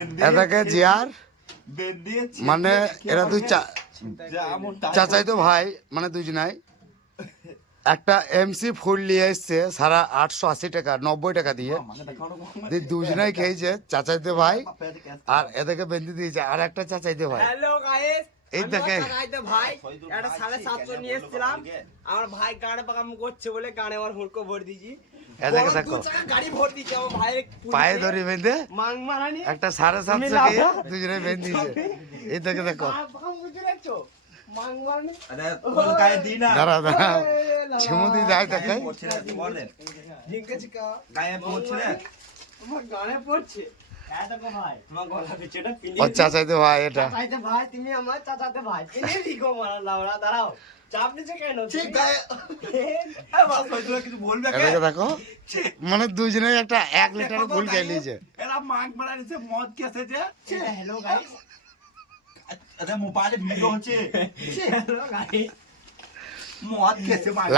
এটাকে জিয়ার মানে এরা দুই চাচাই তো ভাই মানে দুজনাই একটা এমসি ফুল নিয়ে এসছে সারা 880 টাকা 90 টাকা দিয়ে দুজনাই খেয়েছে চাচাইতে ভাই আর এদেরকে বেঁধে দিয়েছে আর একটা চাচাইতে ভাই। হ্যালো গাইস, এই দেখে চাচাইতে ভাই একটা 750 নিয়ে এসেছিলাম। আমার ভাই গাড়ে পাকামু করছে বলে গাড়ে আমার হুড়কো ভর দিয়েছি। এদেরকে দেখো গাড়ি ভর দিয়েছে আমার ভাইয়ের পায়ে ধরে বেঁধে মাং মারানি একটা 750 খেয়ে দুজনাই বেঁধে দিয়েছে। এই দেখে দেখো পাকামু বুঝে রাখছো মাং মারানি। আরে তোর গায়ে দি না দাঁড়া দাঁড়া ঝুমুদি যায় দেখাই পড়ছে না তুই বল ঝিঙ্কা চিকা গায়ে পড়ছে না আমার গানে পড়ছে। হ্যাঁ দেখো ভাই তোমার গলা পিছটা পিনে ও চাচাইতে ভাই এটা চাচাইতে ভাই তুমি আমার চাচাতে ভাই পিনে দিগো মারা লাউড়া দাঁড়াও চাপ নিচে কেন ঠিক গায়ে এ বাস ভাই তোরা কিছু বলবে কে এদিকে দেখো মানে দুজনেই একটা 1 লিটার ফুল খেয়ে নিয়েছে। এরা মাগ মারা নিছে মদ কেসে যে হ্যালো গাইস, আরে মোবাইলে ভিডিও হচ্ছে হ্যালো গাইস। মদ কেসে মাগ